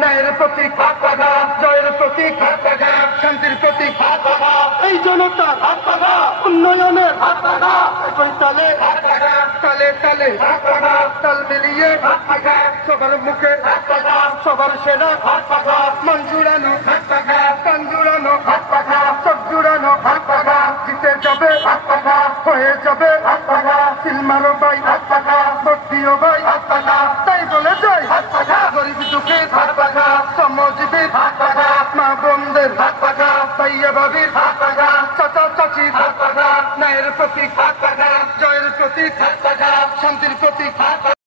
ন্যায়ের প্রতীক, জয়ের প্রতীক, শান্তির প্রতীক। এই জনতার উন্নয়নের একই তালে তালে তালে তাল মিলিয়ে সবার মুখে সবার সেরা মন জুড়ানো কান জুড়ানো চোখ জুড়ানো জিতে যাবে হয়ে যাবে সিলমারো ভাই ভর্তিও ভাই তাই বলে যাই গরিব দুঃখের শ্রমজীবীর মা বোনদের ভাইয়া ভাবির চাচা চাচির ন্যায়ের প্রতীক, জয়ের প্রতীক, শান্তির প্রতীক।